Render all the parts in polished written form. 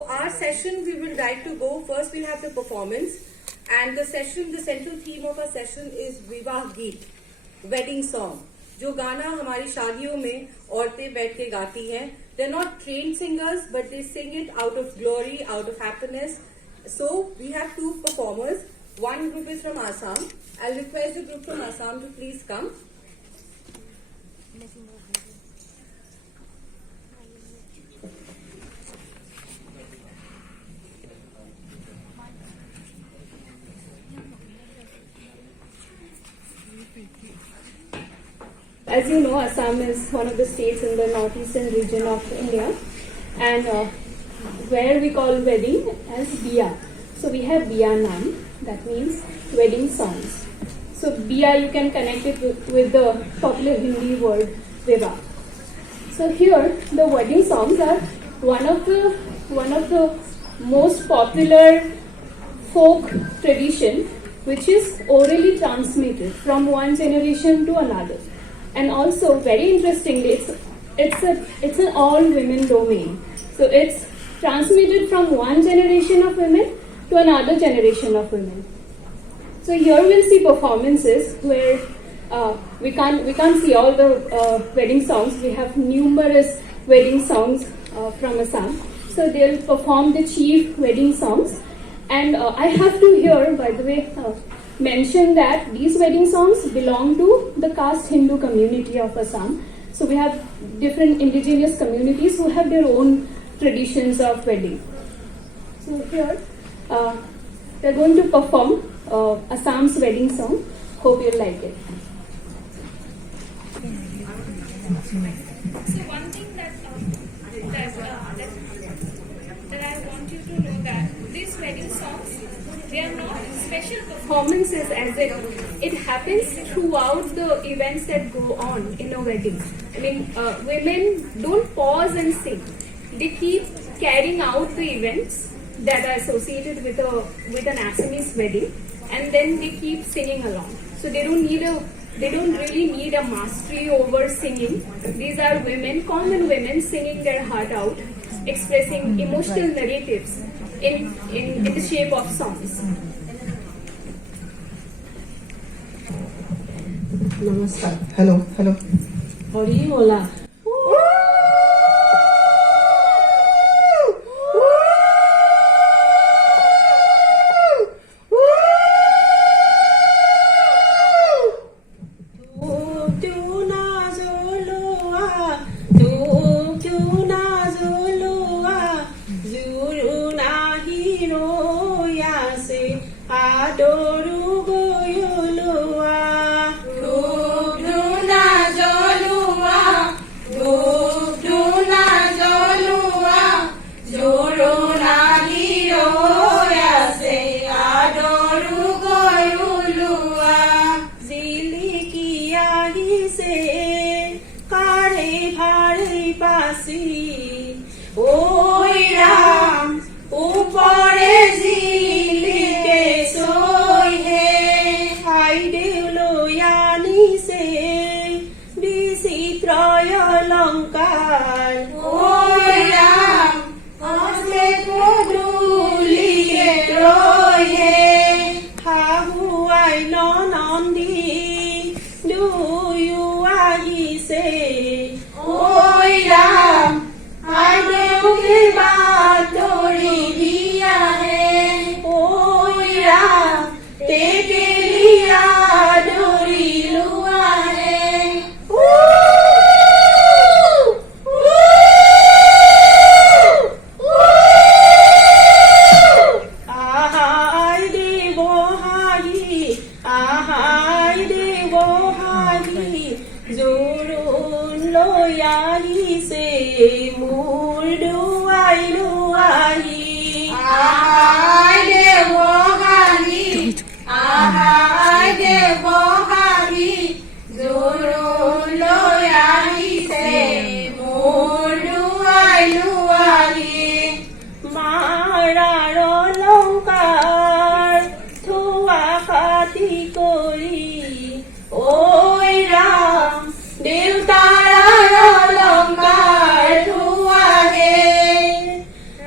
Our session, we will like to go. First, we'll have the performance, and the central theme of our session is Vivah Geet, wedding song. जो गाना हमारी शादियों में औरतें बैठ के गाती हैं. They're not trained singers, but they sing it out of glory, out of happiness. So we have two performers. One group is from Assam. I'll request the group from Assam to please come. As you know, Assam is one of the states in the northeastern region of India, and where we call wedding as Biya. So we have Biya Naam, that means wedding songs. So Biya, you can connect it with the popular Hindi word Vivah. So here, the wedding songs are one of the most popular folk tradition, which is orally transmitted from one generation to another. And also, very interestingly, it's an all women domain. So it's transmitted from one generation of women to another generation of women. So here we'll see performances where we can't see all the wedding songs. We have numerous wedding songs from Assam. So they'll perform the chief wedding songs. And I have to here, by the way, mention that these wedding songs belong to the caste Hindu community of Assam. So we have different indigenous communities who have their own traditions of wedding. So here, they're going to perform Assam's wedding song. Hope you'll like it. So one thing that I want you to know that these wedding songs, they are not special performances as it happens throughout the events that go on in a wedding. I mean, women don't pause and sing. They keep carrying out the events that are associated with an Assamese wedding, and then they keep singing along. So they don't really need a mastery over singing. These are women, common women, singing their heart out, expressing emotional narratives in the shape of songs. Namaskar. Hello. Hori Mola.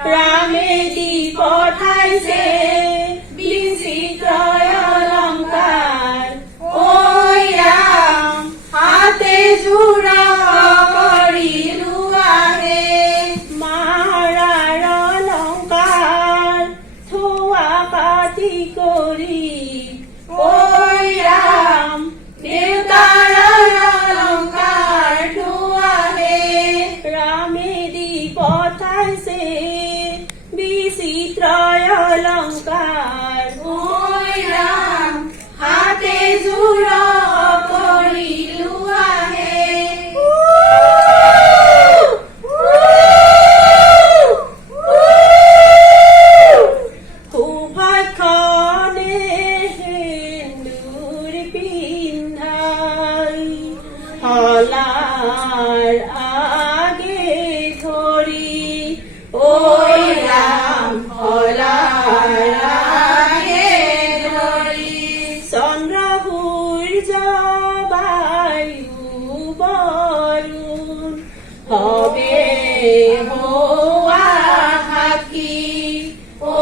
Rame দি পঠাইছে বিচিত্ৰয় অলংকাৰ ঐ ৰাম হাতে জোৰ কৰিলো আহে সুভাষণে সেন্দুৰ পিন্ধাই হলাৰ আগে ধৰি ঐ ৰাম হলাৰ আগে ধৰি চন্দ্ৰ সূৰ্য বায়ু বৰুণ হবে হোৱা সাক্ষী ঐ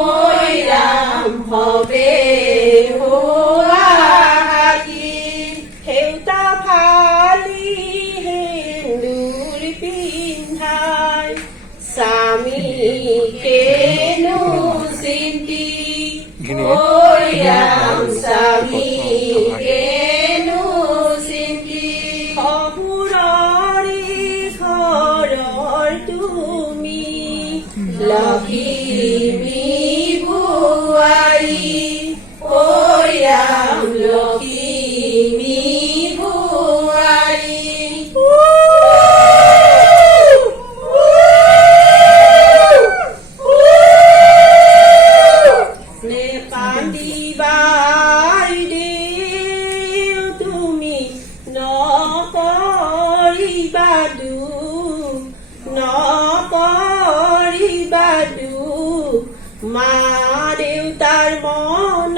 ৰাম হবে হোৱা সাক্ষী সেউতা ফালি সেন্দুৰ পিন্ধাই স্বামীকেনো চিন্তি ঐ ৰাম স্বামীকেনো চিন্তি শহুৰৰে ঘৰৰ তুমি লখিমী বোৱাৰী ঐ ৰাম লখিমী বোৱাৰী নে কান্দিবাই দেও তুমি নকৰিবা দুখ নকৰিবা দুখ মা দেউতাৰ মন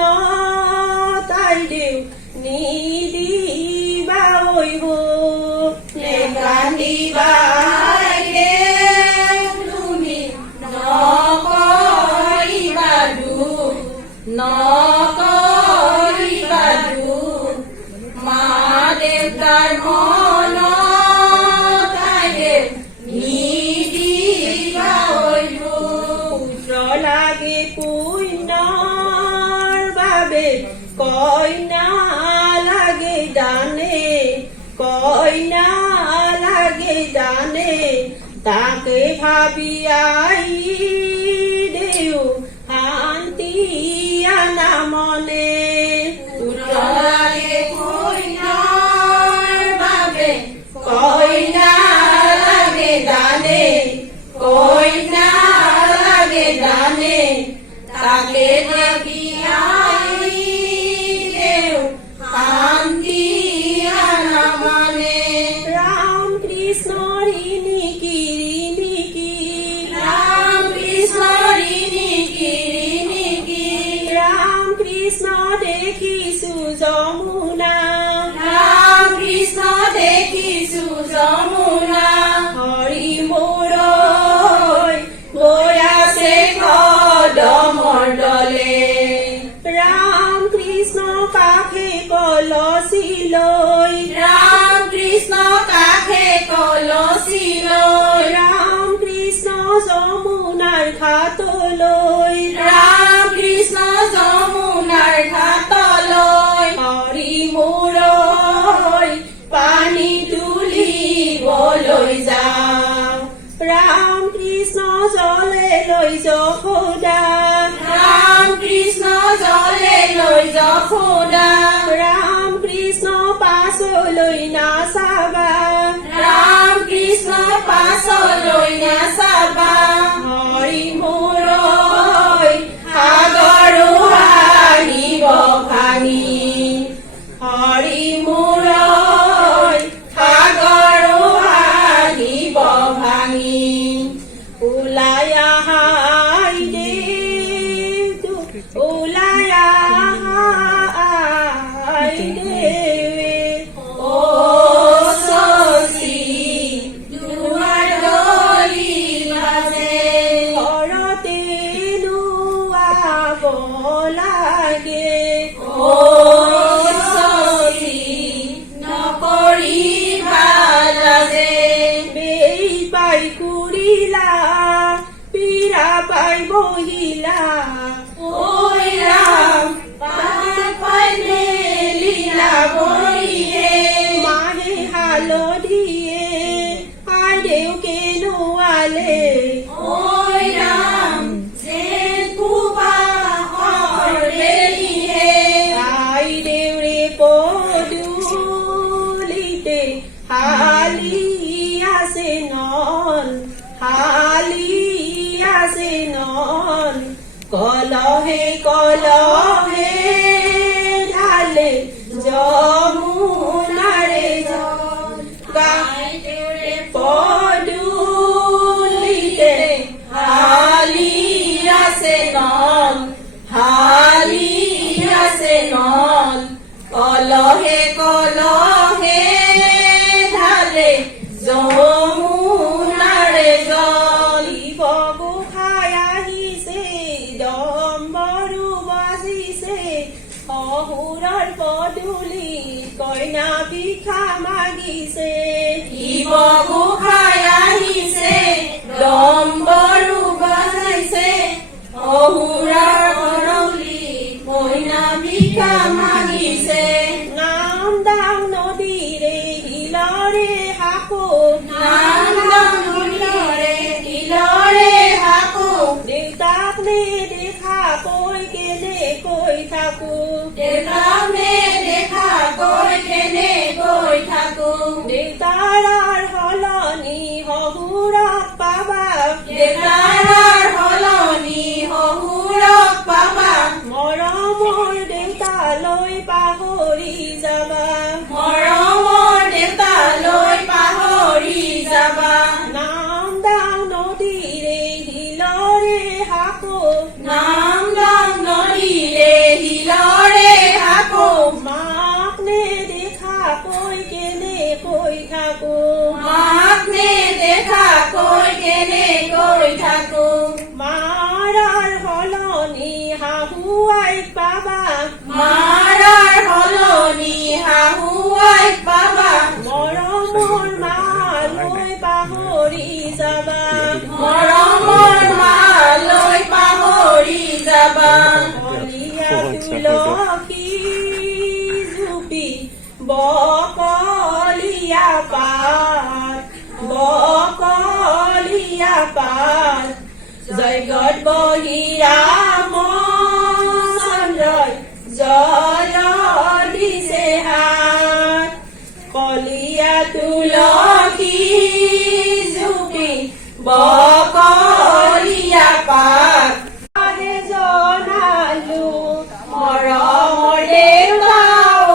তাই দেউ নিদিবা ঐ হোক নে কান্দিবাই দেও তুমি নকৰিবা দুখ নকৰিবা দুখ মা দেউতাৰ মন তাই দেউ নিদিবা ঐ পুত্ৰ লাগে পুণ্যৰ বাবে কইনা লাগে দানে কইনা লাগে দানে তাকে ভাবি আই দেউ শান্তি আনা মনে পুত্ৰ লাগে কইনাৰ বাবে কইনা লাগে দানে কইনা লাগে দানে তাকে ভাবি আই দেউ শান্তি আনা মনে ৰাম কৃষ্ণ ঋণী কি ৰাম কৃষ্ণ ঋণী কি ৰাম কৃষ্ণ দেখিছো যমুনা ৰাম কৃষ্ণ দেখিছো যমুনা হৰি মোৰ গৈ আছে কদমৰ দলে ৰাম কৃষ্ণ কাষে কলচি লৈ ৰাম কৃষ্ণ কাষে কলচি লৈ ৰাম কৃষ্ণ যমুনাৰ ঘাটলৈ ৰাম কৃষ্ণ যমুনাৰ ঘাটলৈ হৰি মোৰ পানী তুলিবলৈ যাওঁ ৰাম কৃষ্ণ জলে লৈ যশোদা ৰাম কৃষ্ণ জলে লৈ যশোদা ৰাম কৃষ্ণ পাছলৈ নাচাবা ৰাম কৃষ্ণ পাছলৈ নাচাবা হৰি মোৰ সাগৰ আহিব ভাঙি হৰি মোৰ সাগৰ আহিব ভাঙি ওলাই আহাই দেউ ওলাই আহাই দেউ ও শশী দুৱাৰ দলি বাজে ঘৰতে নোৱাব লাগে ও শশী নকৰিবা লাজে বেই পাই কুৰিলা পীৰা পাই বহিলা ঐ ৰাম পাই মেলিলা বৰিয়ে মাহে হালধিয়ে আই দেউকে নোৱালে ओय राम जेन कुबा हरलेलिहे आई देवरे पदुलिते हाली आसे नन कलहे ढाले যমুনারে জল গাইতে পদুলিতে হালি আছে নল কলহে ঢালে যমুনারে জল বগু খাই আহিছে ডম্বৰু বাজিছে অহুৰৰ পদুলি কইনা ভিক্ষা মাগিছে বগু খাই আহিছে ডম্বৰু বাজিছে অহুৰৰ পদুলি কইনা ভিক্ষা মাগিছে নাম দাং নদীৰে হিলৰে হাকো দেউতাক নেদেখা কৈ কেনে কৈ থাকো দেউতাৰ সলনি শহুৰক পাবা মৰমৰ দেউতালৈ পাহৰি যাবা নাম দাং নদীৰে হিলৰে হাকো মাক নেদেখা কৈ কেনে কৈ থাকো মাৰাৰ সলনি শাহু আইক পাবা মৰমৰ মালৈ পাহৰি যাবা কলীয়া তুলসী জুপি বকলীয়া পাত জয়গত বহি ৰামচন্দ্ৰই জয় দিছে হাত কলীয়া তুলসী জুপি বকলীয়া পাত জনালো মৰমৰ দেউতা ঐ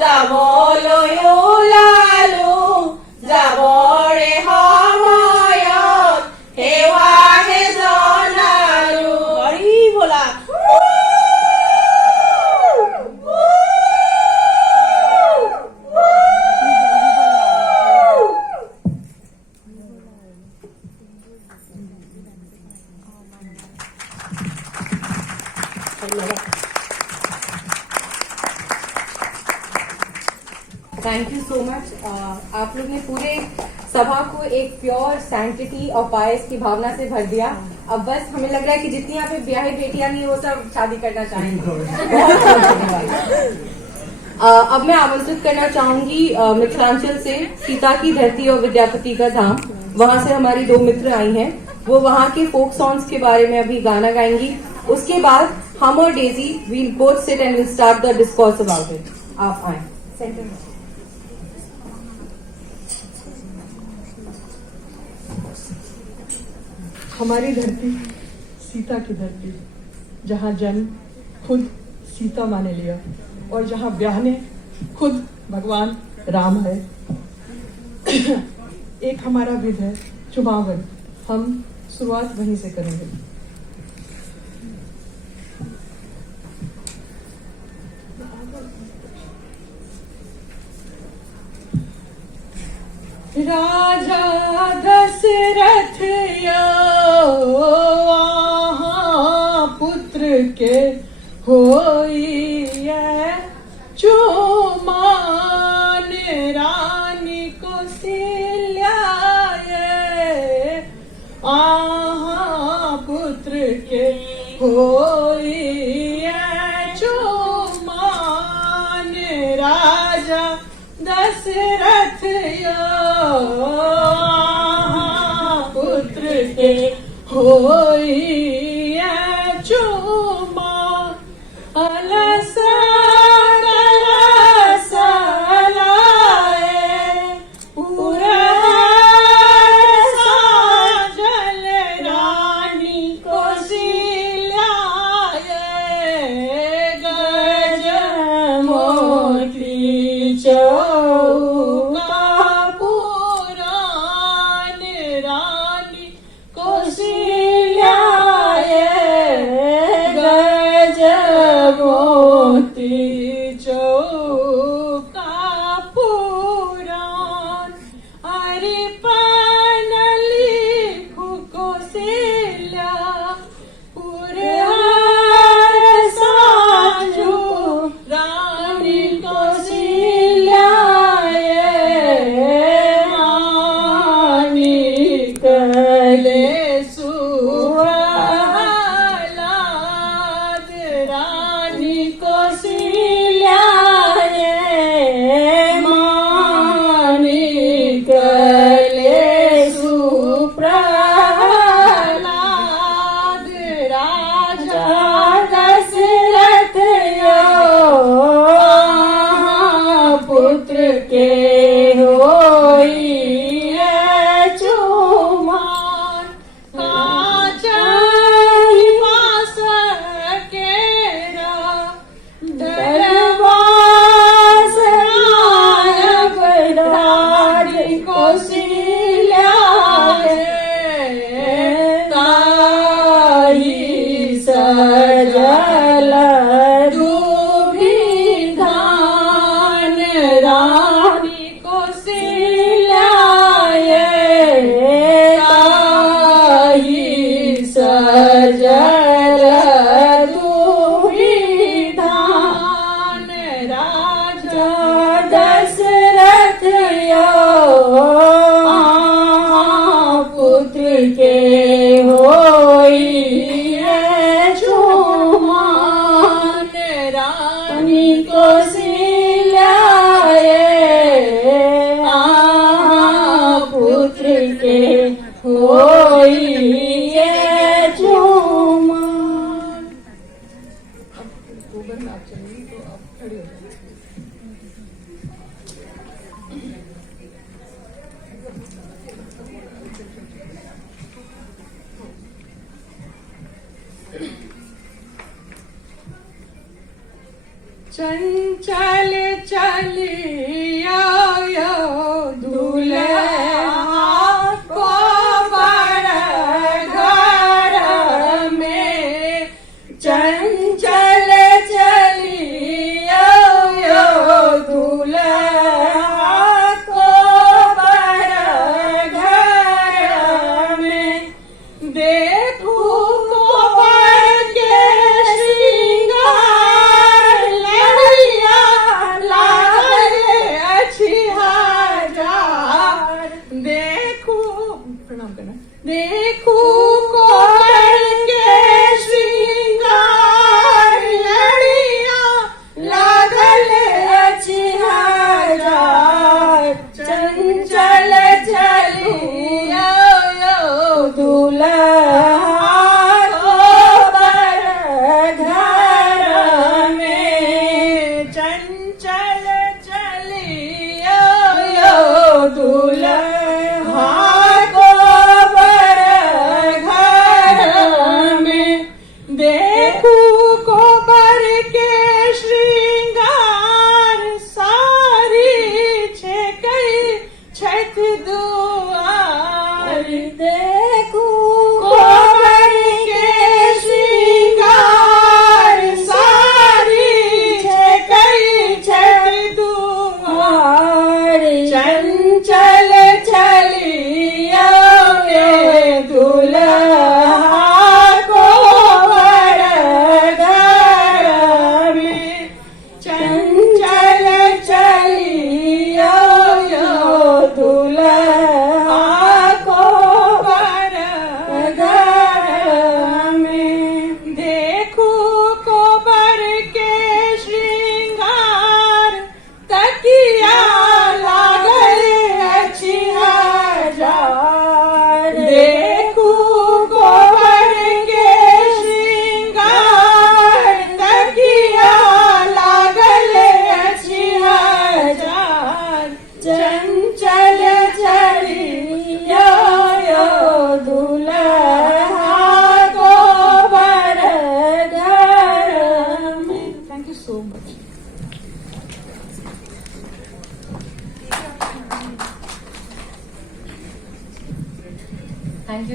যাবলৈ ওলালো যাবৰে সময়ত সেৱাহে জনালো হৰি বোলা थैंक यू सो मच। आप लोग ने पूरे सभा को एक प्योर सैंक्टिटी और पायस की भावना से भर दिया। अब बस हमें लग रहा है कि जितनी यहाँ पे ब्याही बेटियां नहीं वो सब शादी करना चाहेंगे। अब मैं आमंत्रित करना चाहूंगी मिथिलांचल से सीता की धरती और विद्यापति का धाम, वहाँ से हमारी दो मित्र आई हैं। वो वहाँ के फोक सॉन्ग्स के बारे में अभी गाना गाएंगी। उसके बाद हम और Daisy we'll both sit and will start the discourse about it. आप आए सेंटर में। हमारी धरती सीता की धरती, जहाँ जन्म खुद सीता माँ ने लिया और जहाँ ब्याह ने खुद भगवान राम है। एक हमारा विध है चुमावन, हम शुरुआत वहीं से करेंगे। राजा दशरथ पुत्र के होई चुमान रानी कौशल्या पुत्र के होई चुमान राजा दशरथ पुत्र के होई चुमा अलस चंचल चलिया दूल्हा को बड़ घर में चंचल चलिया दूल्हा को बड़ घर में देखू देखू कोयल के श्रृंगार लड़िया लागल अछि हजार चंचल चलिया दूल्हा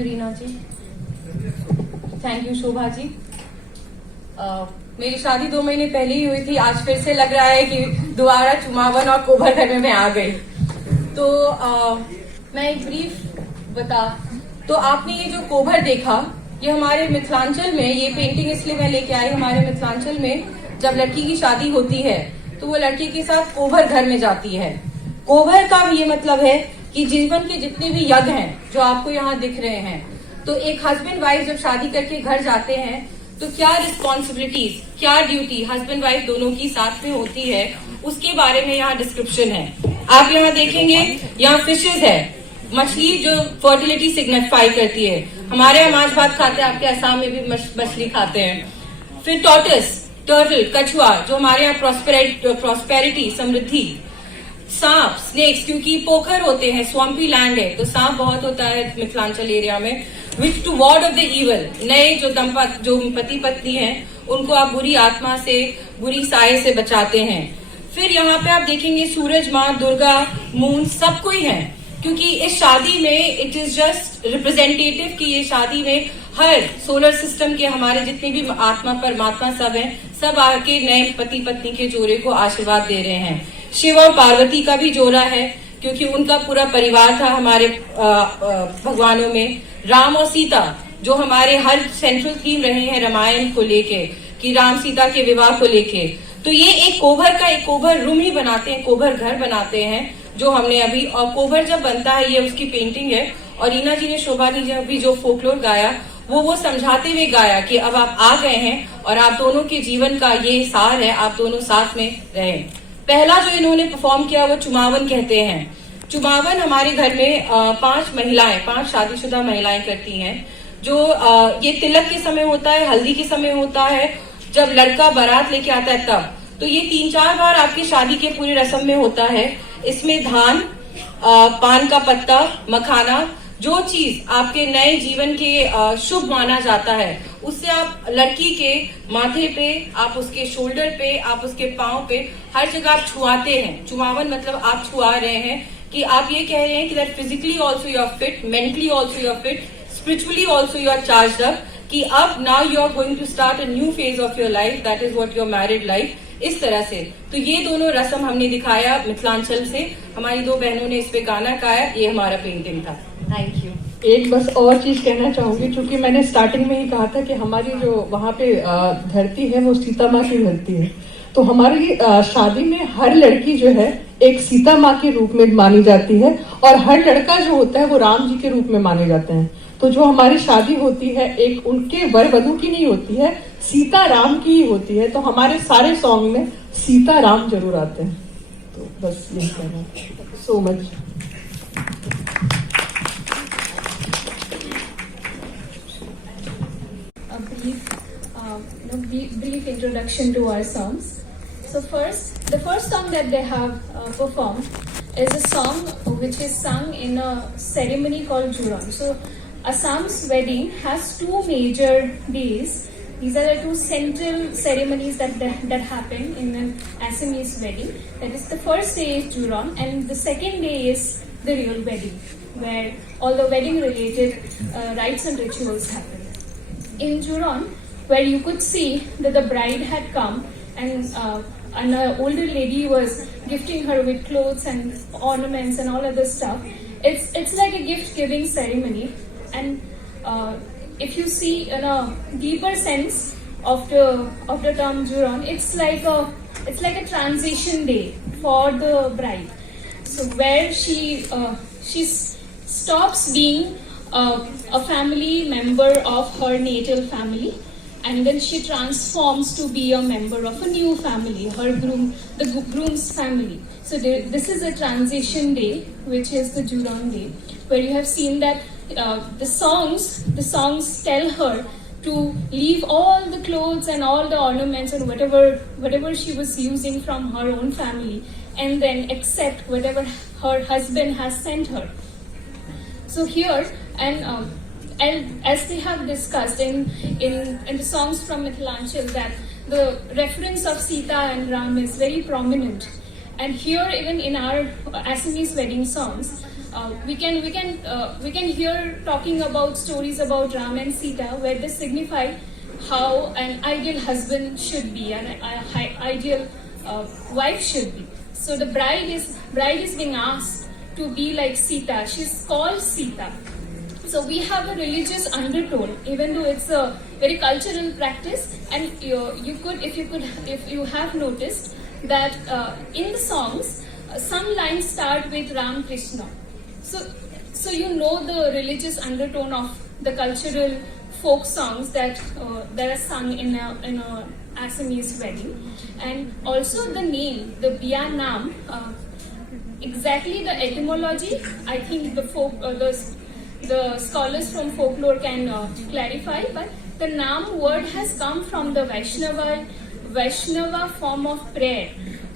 you Reena ji, thank you Shobha ji. मेरी शादी 2 महीने पहले ही हुई थी, आज फिर से लग रहा है कि दोबारा चुमावन और कोबर घर में मैं आ गई। तो मैं एक ब्रीफ बता, तो आपने ये जो कोबर देखा, ये हमारे मिथिलांचल में, ये पेंटिंग इसलिए मैं लेके आई, हमारे मिथिलांचल में जब लड़की की शादी होती है तो वो लड़की के साथ कोबर घर में जाती है। कोबर का ये मतलब है कि जीवन के जितने भी यज्ञ हैं जो आपको यहाँ दिख रहे हैं, तो एक हस्बैंड वाइफ जब शादी करके घर जाते हैं तो क्या रिस्पॉन्सिबिलिटीज, क्या ड्यूटी हस्बैंड वाइफ दोनों की साथ में होती है, उसके बारे में यहाँ डिस्क्रिप्शन है। आप यहाँ देखेंगे, यहाँ फिशेज है, मछली जो फर्टिलिटी सिग्निफाई करती है। हमारे यहाँ माछ भात खाते हैं, आपके असम में भी मछली खाते हैं। फिर टॉर्टस, टर्टल, कछुआ जो हमारे यहाँ प्रॉस्पेरिटी, समृद्धि। सांप, स्नेक्स, क्योंकि पोखर होते हैं, स्वाम्पी लैंड है तो सांप बहुत होता है मिथिलांचल एरिया में। Which to ward off the evil, नए जो जो पति पत्नी हैं उनको आप बुरी आत्मा से, बुरी साए से बचाते हैं। फिर यहाँ पे आप देखेंगे सूरज, माँ दुर्गा, मून, सब कोई है, क्योंकि इस शादी में इट इज जस्ट रिप्रेजेंटेटिव कि ये शादी में हर सोलर सिस्टम के हमारे जितने भी आत्मा परमात्मा सब हैं, सब आके नए पति पत्नी के जोड़े को आशीर्वाद दे रहे हैं। शिव और पार्वती का भी जोड़ा है क्योंकि उनका पूरा परिवार था हमारे भगवानों में। राम और सीता जो हमारे हर सेंट्रल थीम रहे हैं रामायण को लेके, कि राम सीता के विवाह को लेके। तो ये एक कोबर रूम ही बनाते हैं, कोबर घर बनाते हैं जो हमने अभी। और कोबर जब बनता है, ये उसकी पेंटिंग है। और रीना जी ने, शोभा जी ने अभी जो फोकलोर गाया वो समझाते हुए गाया कि अब आप आ गए हैं और आप दोनों के जीवन का ये सार है, आप दोनों साथ में रहें। पहला जो इन्होंने परफॉर्म किया वो चुमावन कहते हैं। चुमावन हमारे घर में 5 शादीशुदा महिलाएं करती हैं। जो ये तिलक के समय होता है, हल्दी के समय होता है, जब लड़का बारात लेके आता है तब। तो ये 3-4 बार आपकी शादी के पूरी रस्म में होता है। इसमें धान, पान का पत्ता, मखाना, जो चीज आपके नए जीवन के शुभ माना जाता है, उससे आप लड़की के माथे पे, आप उसके शोल्डर पे, आप उसके पांव पे, हर जगह आप छुआते हैं। चुमावन मतलब आप छुआ रहे हैं कि आप ये कह रहे हैं कि that physically also you are fit, mentally also you are fit, spiritually also you are charged up, कि अब now you are going to start a new phase of your life, that is what your married life. इस तरह से तो ये दोनों रस्म हमने दिखाया मिथिलांचल से। हमारी 2 बहनों ने इस पे गाना गाया, ये हमारा पेंटिंग था। Thank you. एक बस और चीज कहना चाहूंगी, क्योंकि मैंने स्टार्टिंग में ही कहा था कि हमारी जो वहाँ पे धरती है वो सीता माँ की धरती है। तो हमारी शादी में हर लड़की जो है एक सीता माँ के रूप में मानी जाती है और हर लड़का जो होता है वो राम जी के रूप में माने जाते हैं। तो जो हमारी शादी होती है एक उनके वर वधू की नहीं होती है, सीता राम की ही होती है। तो हमारे सारे सॉन्ग में सीता राम जरूर आते हैं। तो बस यही कहना। So much. Brief introduction to our songs. So the first song that they have performed is a song which is sung in a ceremony called Juran. So Assam's wedding has 2 major days. These are the 2 central ceremonies that happen in an Assamese wedding. That is, the first day is Juran and the second day is the real wedding, where all the wedding related rites and rituals happen. In Juran, where you could see that the bride had come and an older lady was gifting her with clothes and ornaments and all other stuff. It's like a gift giving ceremony, and if you see in a deeper sense of the term Juran, it's like a transition day for the bride. So where she stops being a family member of her natal family, and then she transforms to be a member of a new family, the groom's family. So this is a transition day, which is the Juran day, where you have seen that the songs tell her to leave all the clothes and all the ornaments and whatever she was using from her own family, and then accept whatever her husband has sent her. So here, and as they have discussed in the songs from Mithilanchal, that the reference of Sita and Ram is very prominent. And here, even in our Assamese wedding songs, we can hear talking about stories about Ram and Sita, where they signify how an ideal husband should be, an ideal wife should be. So the bride is being asked to be like Sita. She's called Sita. So we have a religious undertone, even though it's a very cultural practice. And if you have noticed that in the songs, some lines start with Ram Krishna. So you know the religious undertone of the cultural folk songs that are sung in a Assamese wedding. And also the name, the Bia Nam, exactly the etymology, I think the scholars from folklore can clarify, but the Nam word has come from the Vaishnava form of prayer,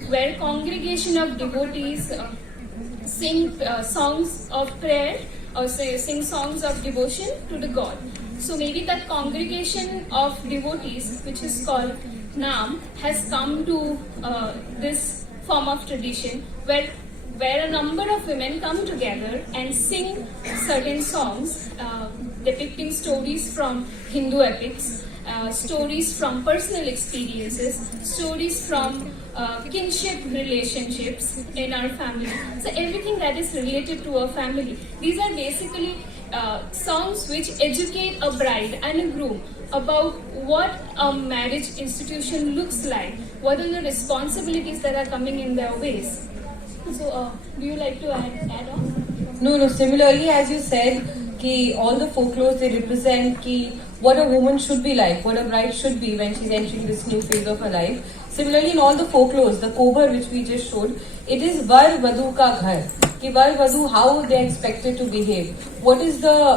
where congregation of devotees sing songs of prayer or sing songs of devotion to the God. So maybe that congregation of devotees, which is called Nam, has come to this form of tradition where a number of women come together and sing certain songs depicting stories from Hindu epics, stories from personal experiences, stories from kinship relationships in our family. So everything that is related to a family. These are basically songs which educate a bride and a groom about what a marriage institution looks like, what are the responsibilities that are coming in their ways. So, do you like to add on? No. Similarly, as you said, कि all the folklores they represent कि what a woman should be like, what a bride should be when she's entering this new phase of her life. Similarly, in all the folklores, the kobar which we just showed, it is var vadhu ka ghar. कि वर वधू how they expected to behave. What is the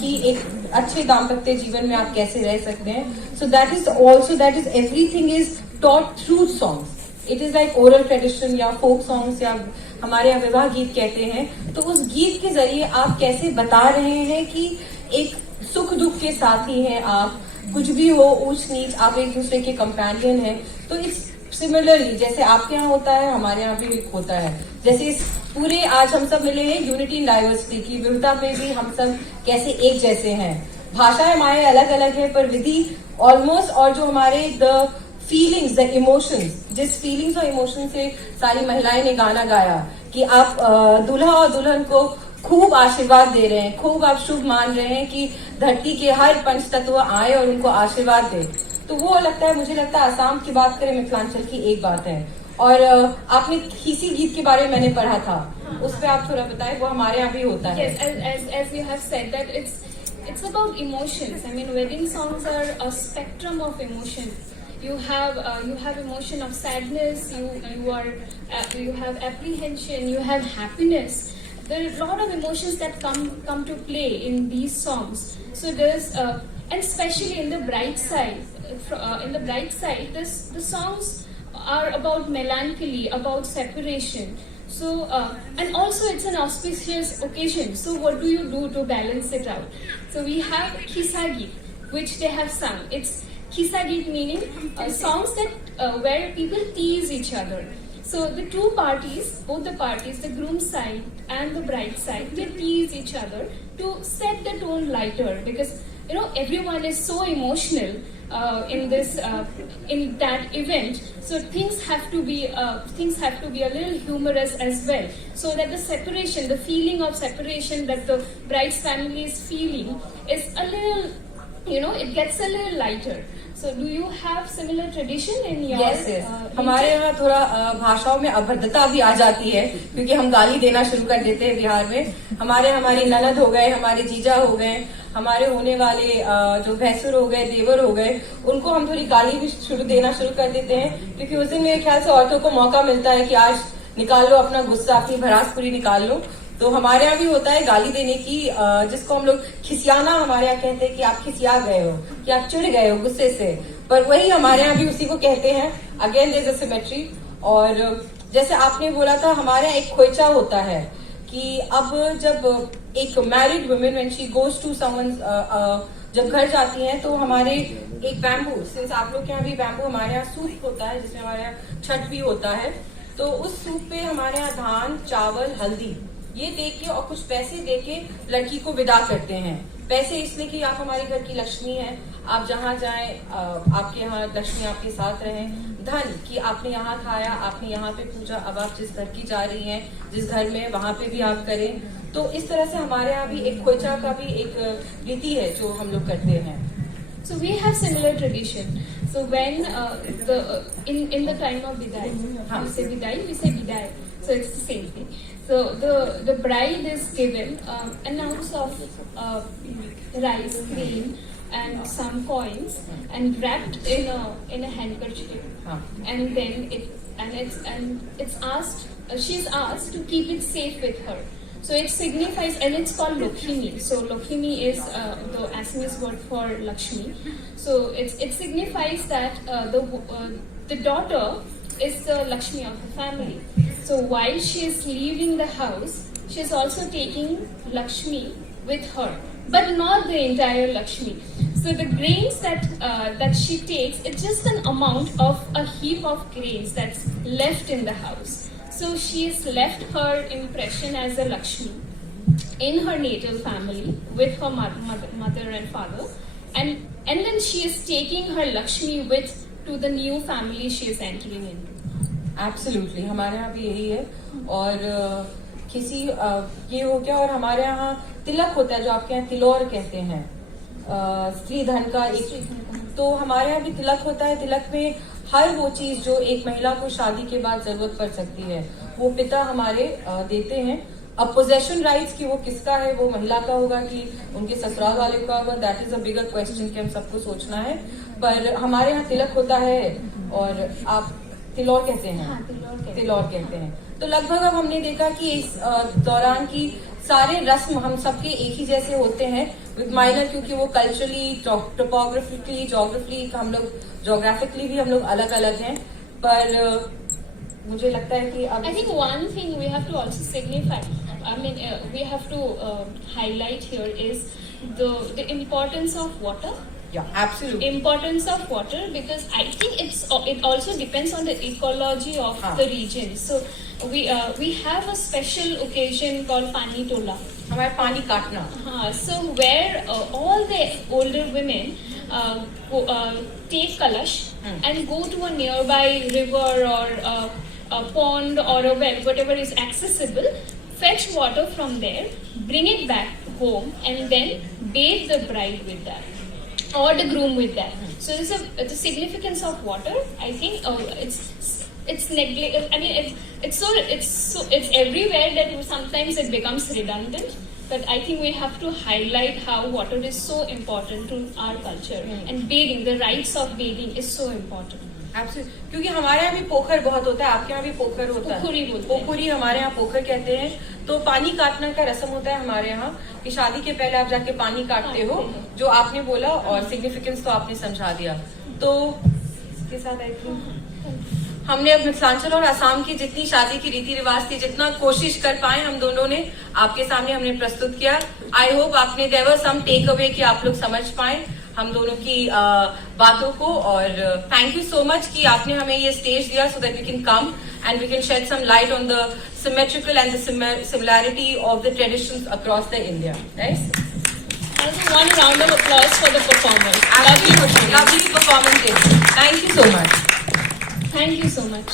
कि एक अच्छे दाम्पत्य जीवन में आप कैसे रह सकते हैं. So that is everything is taught through songs. It is like oral tradition या folk songs या हमारे यहाँ विवाह गीत कहते हैं. तो उस गीत के जरिए आप कैसे बता रहे हैं कि एक सुख दुख के साथी हैं आप, कुछ भी हो ऊंच नीच आप एक दूसरे के कंपेनियन हैं. तो इस सिमिलरली जैसे आपके यहाँ होता है हमारे यहाँ भी होता है. जैसे इस पूरे आज हम सब मिले हैं यूनिटी इन डाइवर्सिटी की विविधता पे भी हम सब कैसे एक जैसे हैं. भाषाएं हमारे अलग अलग है पर विधि ऑलमोस्ट. और जो हमारे द फीलिंग्स द इमोशंस, जिस फीलिंग्स और इमोशन से सारी महिलाएं ने गाना गाया कि आप दूल्हा और दुल्हन को खूब आशीर्वाद दे रहे हैं, खूब आप शुभ मान रहे हैं कि धरती के हर पंच तत्व आए और उनको आशीर्वाद दे. तो वो लगता है, मुझे लगता है आसाम की बात करें मिथिलांचल की एक बात है. और आपने खीसी गीत के बारे में मैंने पढ़ा था, उस पर आप थोड़ा बताएं. वो हमारे यहाँ भी होता है. Yes, as you have said that it's about emotions. I mean, wedding songs are a spectrum of emotion. You have emotion of sadness. You have apprehension. You have happiness. There are a lot of emotions that come to play in these songs. So there's and especially in the bride side. In the bride side, the songs are about melancholy, about separation. So and also it's an auspicious occasion. So what do you do to balance it out? So we have Kisagi, which they have sung. It's Kisagi meaning songs that where people tease each other. So the two parties, both the parties, the groom side and the bride side, they tease each other to set the tone lighter, because everyone is so emotional in that event. So things have to be a little humorous as well, so that the separation, the feeling of separation that the bride's family is feeling is a little, it gets a little lighter. So do you have similar tradition in your? Yes. हमारे यहाँ थोड़ा भाषाओं में अभद्रता भी आ जाती है, क्योंकि हम गाली देना शुरू कर देते हैं बिहार में. हमारी ननद हो गए, हमारे जीजा हो गए, हमारे होने वाले जो भैंसुर हो गए, देवर हो गए, उनको हम थोड़ी गाली भी देना शुरू कर देते हैं, क्योंकि उस दिन मेरे ख्याल से औरतों को मौका मिलता है कि आज निकाल लो अपना गुस्सा, अपनी भड़ास पूरी निकाल लो. तो हमारे यहाँ भी होता है गाली देने की, जिसको हम लोग खिसियाना हमारे यहाँ कहते हैं कि आप खिसिया गए हो, कि आप चिढ़ गए हो गुस्से से. पर वही हमारे यहाँ भी उसी को कहते हैं. Again there is a symmetry. और जैसे आपने बोला था, हमारे यहाँ एक खोइचा होता है कि अब जब एक married women when she goes to someone's, जब घर जाती हैं तो हमारे एक बैम्बू, सिंस आप लोग के यहाँ भी बैम्बू, हमारे यहाँ सूप होता है जिसमें हमारे यहाँ छठ भी होता है. तो उस सूप पे हमारे यहाँ धान, चावल, हल्दी ये देख के और कुछ पैसे दे के लड़की को विदा करते हैं। पैसे इसलिए कि आप हमारे घर की लक्ष्मी हैं, आप जहाँ जाएं आपके यहाँ लक्ष्मी आपके साथ रहें। धन कि आपने यहाँ खाया, आपने यहाँ पे पूजा, अब आप जिस घर की जा रही हैं, जिस घर में, वहां पे भी आप करें। तो इस तरह से हमारे यहाँ भी एक खोइचा का भी एक रीति है जो हम लोग करते हैं। So we have similar tradition. So when in the time of Bidai, we say Bidai, we say Bidai. So it's the same thing. So the bride is given an ounce of rice, grain, and some coins, and wrapped in a handkerchief. And then it's asked. She's asked to keep it safe with her. So it signifies, and it's called Lokshmi. So Lokshmi is the Assamese word for Lakshmi. So it signifies that the daughter is the Lakshmi of the family. So while she is leaving the house, she is also taking Lakshmi with her, but not the entire Lakshmi. So the grains that she takes, it's just an amount of a heap of grains that's left in the house. So she's left her impression as a Lakshmi in her natal family with her mother and father, and then she is taking her Lakshmi with to the new family she is entering into. Absolutely, हमारे यहाँ भी यही है। और किसी ये हो गया। और हमारे यहाँ तिलक होता है जो आपके यहाँ तिलौर कहते हैं, स्त्री धन का एक। तो हमारे यहाँ भी तिलक होता है। तिलक में हर वो चीज जो एक महिला को शादी के बाद जरूरत पड़ सकती है वो पिता हमारे देते हैं। अब पोजेशन राइट्स की वो किसका है, वो महिला का होगा कि उनके ससुराल वाले का होगा, that is a bigger question कि हम सबको सोचना है। पर हमारे यहाँ तिलक होता है और आप तिलौर कहते हैं। हाँ, तिलौर कहते हैं। तो लगभग अब हमने देखा कि इस दौरान की सारे रस्म हम सबके एक ही जैसे होते हैं विद माइनर, क्योंकि वो कल्चरली, टोपोग्राफिकली, जोग्राफिकली भी हम लोग अलग अलग हैं। पर मुझे लगता है कि अब I think one thing we have to also signify, we have to highlight here is the importance of water. Yeah, absolutely. Importance of water, because I think it also depends on the ecology of the region. So we have a special occasion called Pani Tola. हमारे पानी काटना। So where all the older women take kalash and go to a nearby river or a pond or a well, whatever is accessible, fetch water from there, bring it back home, and then bathe the bride with that, or the groom with that. So this is the significance of water. I think it's neglected. I mean, it's everywhere that sometimes it becomes redundant. But I think we have to highlight how water is so important to our culture, and bathing, the rites of bathing is so important. Absolutely. क्योंकि हमारे यहाँ भी पोखर बहुत होता है, आपके यहाँ भी पोखर होता है। पोखरी बोलते हैं। पोखरी हमारे यहाँ पोखर कहते हैं। तो पानी काटने का रस्म होता है हमारे यहाँ कि शादी के पहले आप जाके पानी काटते हो, जो आपने बोला, और सिग्निफिकेंस तो आपने समझा दिया। तो इसके साथ आई थिंक हमने अब मिथिलांचल और असम की जितनी शादी की रीति रिवाज थी, जितना कोशिश कर पाए हम दोनों ने आपके सामने हमने प्रस्तुत किया। आई होप आपने there was some takeaway कि आप लोग समझ पाए हम दोनों की बातों को। और थैंक यू सो मच कि आपने हमें ये स्टेज दिया so that we can come and we can shed some light on the symmetrical and the similarity of the traditions across the India. One round of applause for the performers. Lovely performance. Thank you so much. Thank you so much.